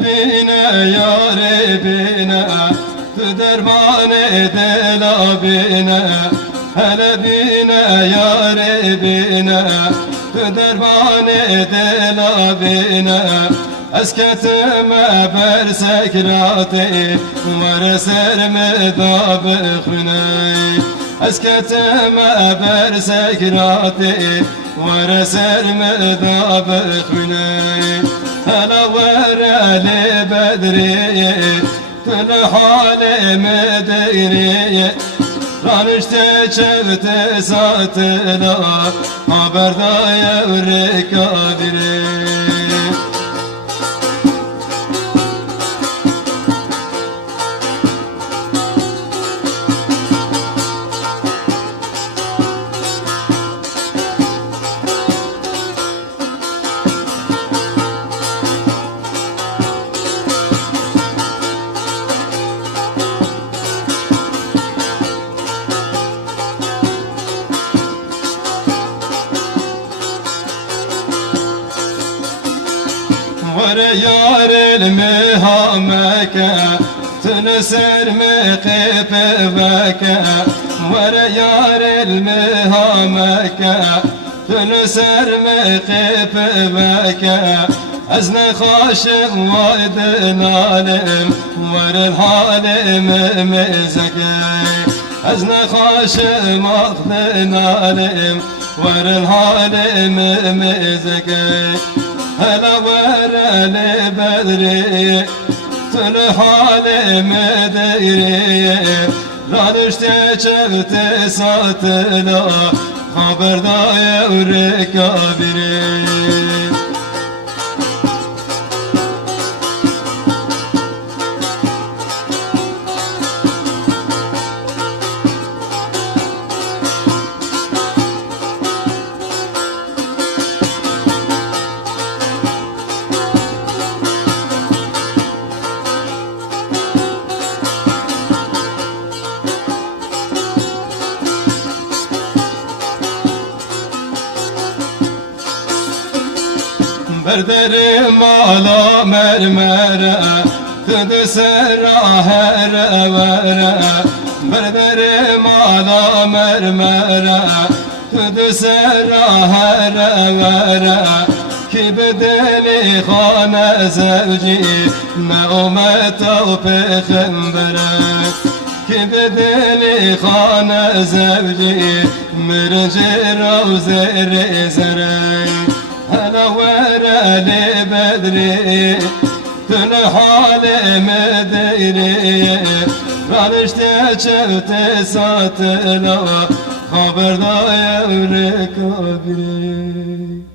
bine yâre bine, tu dermane dela bine. Hele bine yâre bine, tu dermane dela bine. Esketime ber sekrati, ve serme da bıkhune. Esketime ber sekrati, ve serme da bıkhune. Hele vereli bedriye, tül halime deyriye. Ranişte çevte satıla, haberda yevre kabire. Vere yar ilmihameke, tülser mi kipeveke. Vere yar ilmihameke, tülser mi kipeveke. Ez ne haşim vaydın alim, veril halim mizeke. Ez ne haşim ahdın alim, veril halim mizeke. Hele vereli bedri, tül halime deyri. Ranişte çevte satıla, haberda yevre kabiri. Berderim ala mermere, tüdü serra here vere. Berderim ala mermere, tüdü serra here vere. Ki bedeli khane zevci, meumet av peyğembere. Ki bedeli khane zevci, mirci ravzeri zere. Hele vereli bedri, tül halime deyri. Ranişte çevte satıla, haberda yevre kabiri.